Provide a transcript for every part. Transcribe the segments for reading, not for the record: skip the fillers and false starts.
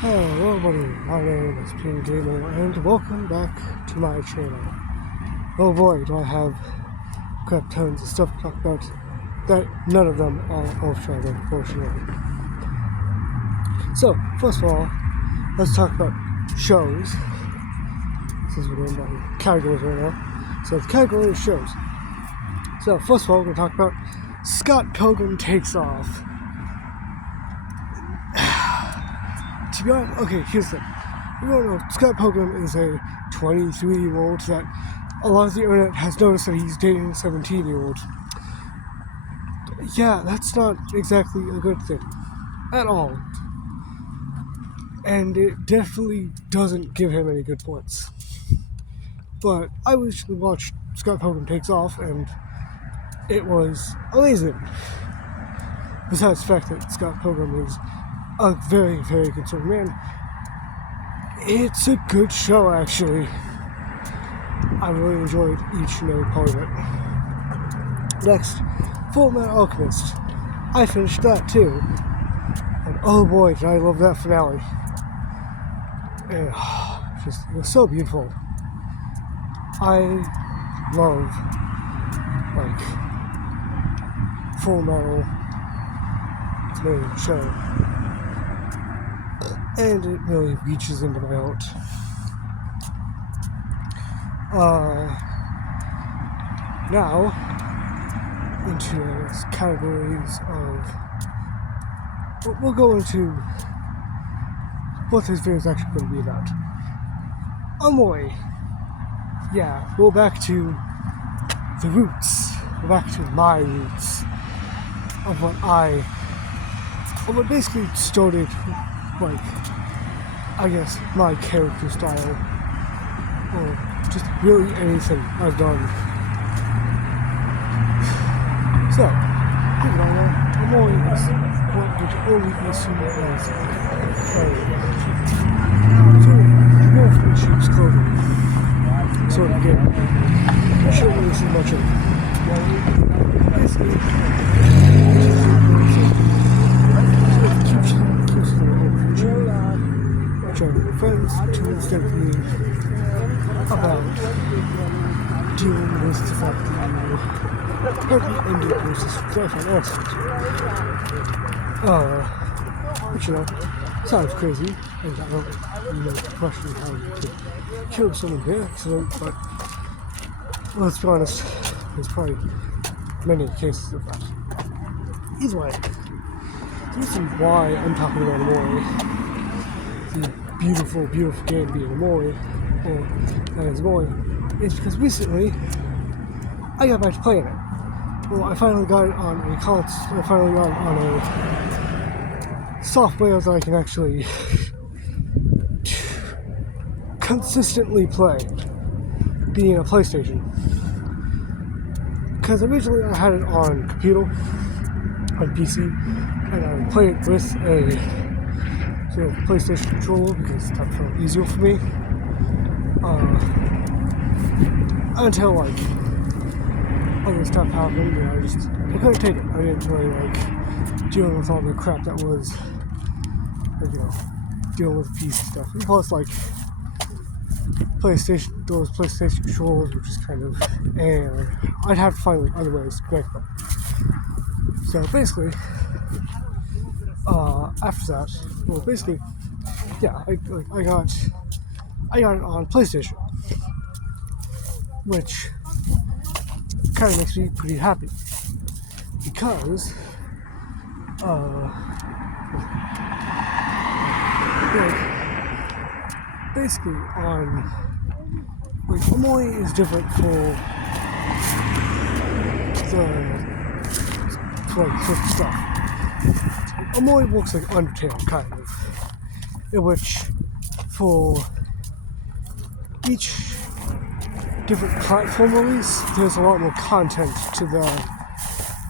Hello everybody, my name is Peter Gamer and welcome back to my channel. Oh boy, do I have crap tons of stuff to talk about that none of them are off-track, unfortunately. So, first of all, let's talk about shows, since we're doing my categories right now. So the category is shows. So first of all, we're going to talk about Scott Pilgrim Takes Off. To be honest, okay, here's the thing. You don't know, Scott Pilgrim is a 23-year-old that a lot of the internet has noticed that he's dating a 17-year-old. Yeah, that's not exactly a good thing. At all. And it definitely doesn't give him any good points. But I recently watched Scott Pilgrim Takes Off, and it was amazing. Besides the fact that Scott Pilgrim is a very, very concerned man, it's a good show, actually. I really enjoyed each and every part of it. Next, Fullmetal Alchemist. I finished that too. And oh boy, did I love that finale. And, it was so beautiful. I love, Full Metal. It's an amazing show. And it really reaches into my heart. Now, into categories of... We'll go into what this video is actually going to be about. Omori. Yeah, we're back to the roots. We're back to my roots. Of what basically started, I guess, my character style. Or just really anything I've done. So, people don't know, Omori is what would only assume as wolf in sheep's clothing. Sort of again, I shouldn't really see much of it. Basically, keeps their own creature, which are friends to instead of being about dealing with the fact that partly ended versus life on accident. Which, sounds crazy, and I don't question how you could kill someone by accident, but let's be honest, there's probably many cases of that. Either way, the reason why I'm talking about Omori, the beautiful, beautiful game being Omori, or that is Omori, is because recently I got back to playing it. Well, I finally got it on a console. I finally got it on a software that I can actually consistently play, being a PlayStation. Because originally I had it on computer, on PC, and I would play it with a sort of PlayStation controller because that felt easier for me. Until other stuff happened, and I couldn't take it. I didn't really deal with all the crap that was dealing with PC stuff. And plus those PlayStation controllers were just kind of, and I'd have to find other ways to connect them. So basically, after that, well, basically, yeah, I got it on PlayStation, which kind of makes me pretty happy because, basically on Omori is different for sort of stuff. Omori works like Undertale, kind of, in which for each different platform release, there's a lot more content to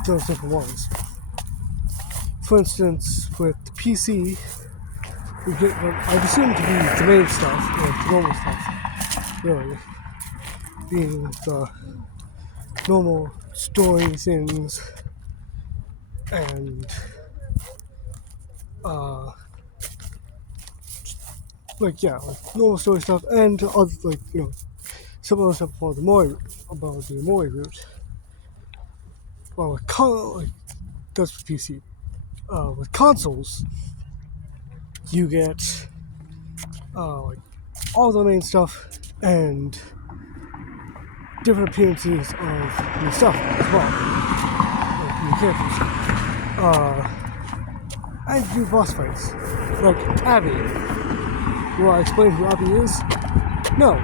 those different ones. For instance, with the PC, we get what I'd assume to be the main stuff, or the normal stuff, really, being the normal story things and like normal story stuff, and other some other stuff about the Omori route. Well, that's for PC. With consoles, you get all the main stuff and different appearances of new stuff as well, like new characters, and new boss fights, like Abby. Will I explain who Abby is? No.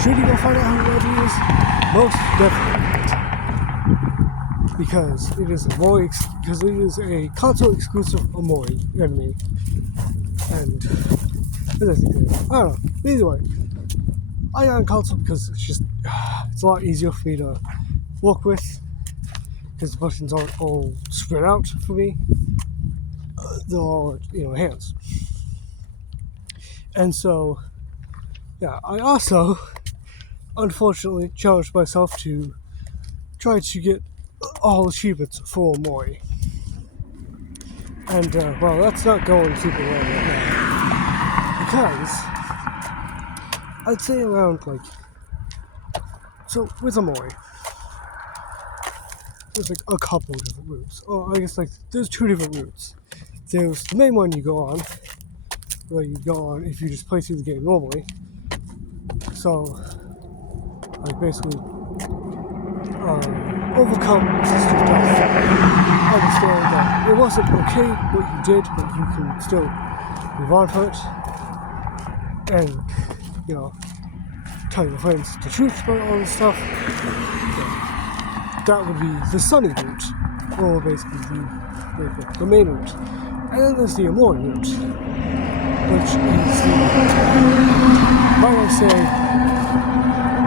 Should you go find out who Abby is? Most definitely. Because it is a console exclusive Omori enemy. And I don't know. Either way, I got on console because it's a lot easier for me to work with, because the buttons aren't all spread out for me. They're all hands. And so, I also, unfortunately, challenged myself to try to get all achievements for Omori. And, that's not going super well right now. Because, I'd say around, so with Omori, there's a couple of different routes. Oh, I guess there's two different routes. There's the main one you go on, if you just play through the game normally. So, basically, overcome system death. Understand that it wasn't okay what you did, but you can still move on from it. And, tell your friends the truth about all this stuff. So, that would be the sunny route, or basically the main route. And then there's the Omori route, which is might I say,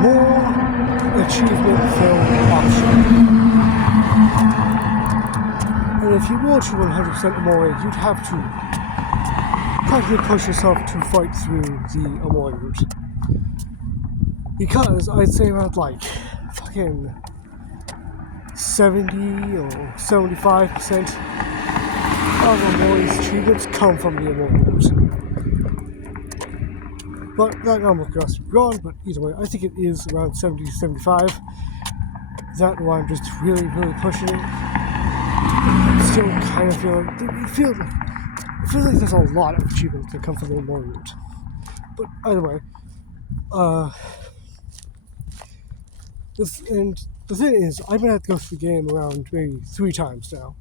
more achievement-filled option. And if you were to 100% Omori, you'd have to practically push yourself to fight through the Omori route. Because I'd say around fucking 70 or 75% of Omori's achievements come from the Omori route. But that number could also be wrong, but either way, I think it is around 70 to 75. That why I'm just really, really pushing it. I still kind of feel like it feels like there's a lot of achievements that come from the Omori route. But either way, the thing is, I've been have to go through the game around maybe 3 times now,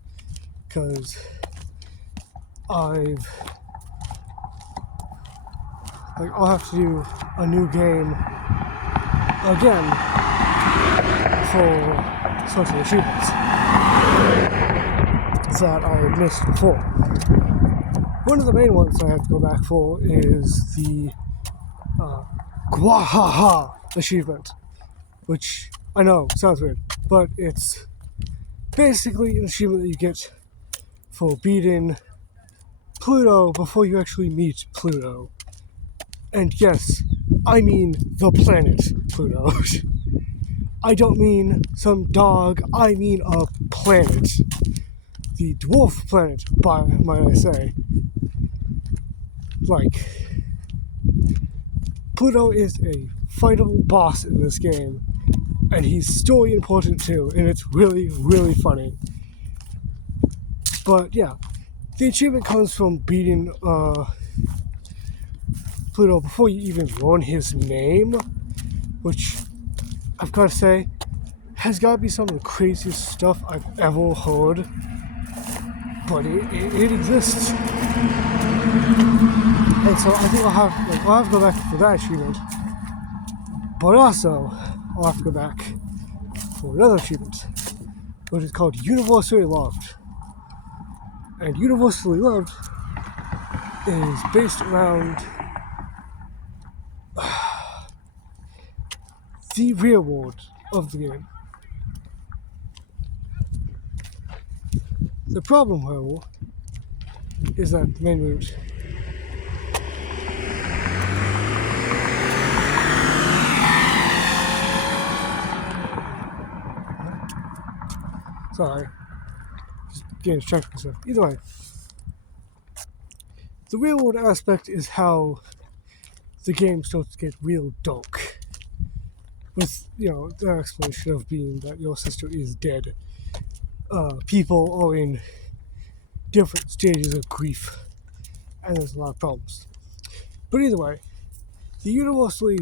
because I'll have to do a new game again for special achievements that I missed before. One of the main ones I have to go back for is the Gwahaha achievement, which I know sounds weird, but it's basically an achievement that you get for beating Pluto before you actually meet Pluto. And yes, I mean the planet Pluto. I don't mean some dog, I mean a planet. The dwarf planet, might I say. Pluto is a fightable boss in this game, and he's story important too, and it's really, really funny. But yeah, the achievement comes from beating Pluto before you even learn his name, which I've got to say has got to be some of the craziest stuff I've ever heard. But it exists, and so I think I'll have to go back for that achievement. But also, I'll have to go back for another achievement, which is called Universally Loved. And Universally Loved is based around the real world of the game. The problem, however, is that the main route sorry, just getting distracted and stuff. Either way, the real world aspect is how the game starts to get real dark. With, the explanation of being that your sister is dead. People are in different stages of grief, and there's a lot of problems. But either way, the universally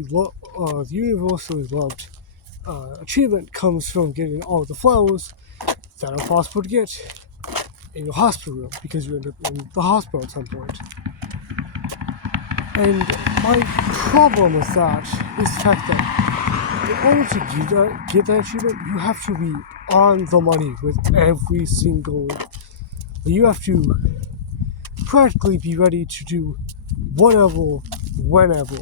loved achievement comes from getting all the flowers that are possible to get in your hospital room, because you end up in the hospital at some point. And my problem with that is the fact that in order to get that achievement, you have to be on the money with every single. You have to practically be ready to do whatever, whenever.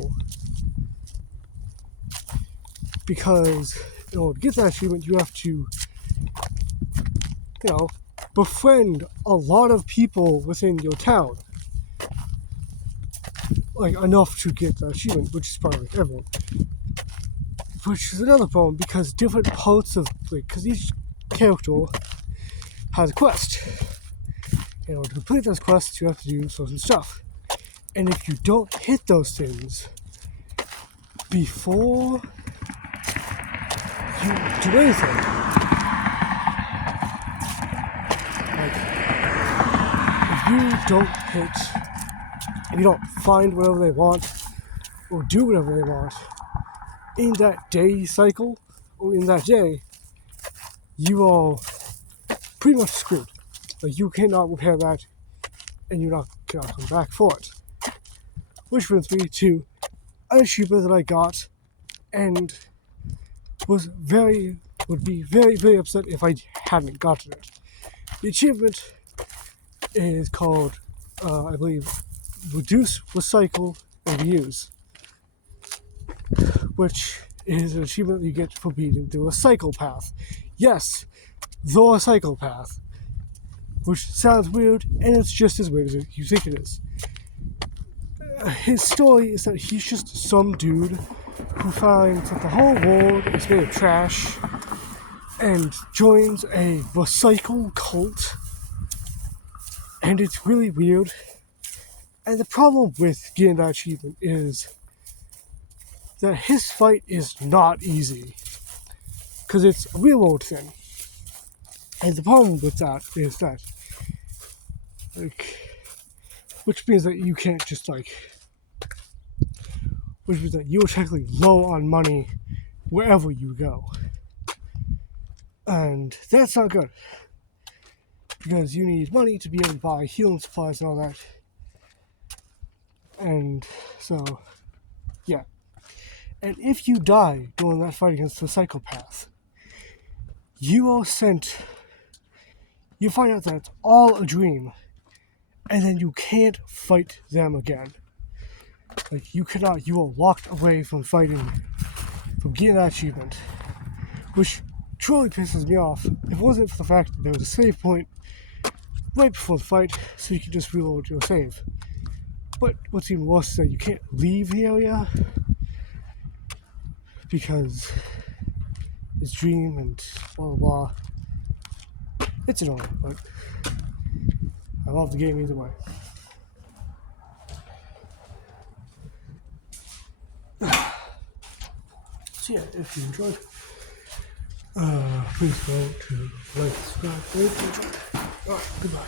Because in order to get that achievement, you have to, befriend a lot of people within your town. Like, enough to get that achievement, which is probably like everyone. Which is another problem, because different parts of, because each character has a quest. In order to complete those quests, you have to do certain stuff. And if you don't hit those things before you do anything, like, if you don't find whatever they want, or do whatever they want, in that day cycle, or in that day, you are pretty much screwed. Like, you cannot repair that, and you cannot come back for it. Which brings me to an achievement that I got, and would be very, very upset if I hadn't gotten it. The achievement is called, I believe, Reduce, Recycle, and Reuse, which is an achievement you get for beating the recycle path. Yes, the recycle path. Which sounds weird, and it's just as weird as you think it is. His story is that he's just some dude who finds that the whole world is made of trash and joins a recycle cult, and it's really weird. And the problem with getting that achievement is that his fight is not easy, because it's a real world thing. And the problem with that is that, which means that you can't just which means that you're technically low on money wherever you go. And that's not good, because you need money to be able to buy healing supplies and all that. And so, yeah. And if you die during that fight against the psychopath, you find out that it's all a dream, and then you can't fight them again. Like, you are locked away from getting that achievement, which truly pisses me off. If it wasn't for the fact that there was a save point right before the fight, so you can just reload your save. But what's even worse is that you can't leave the area, because it's dream and blah blah blah. It's annoying, but I love the game either way. So yeah, if you enjoyed, please go to like, subscribe, rate, and enjoy. Alright, goodbye.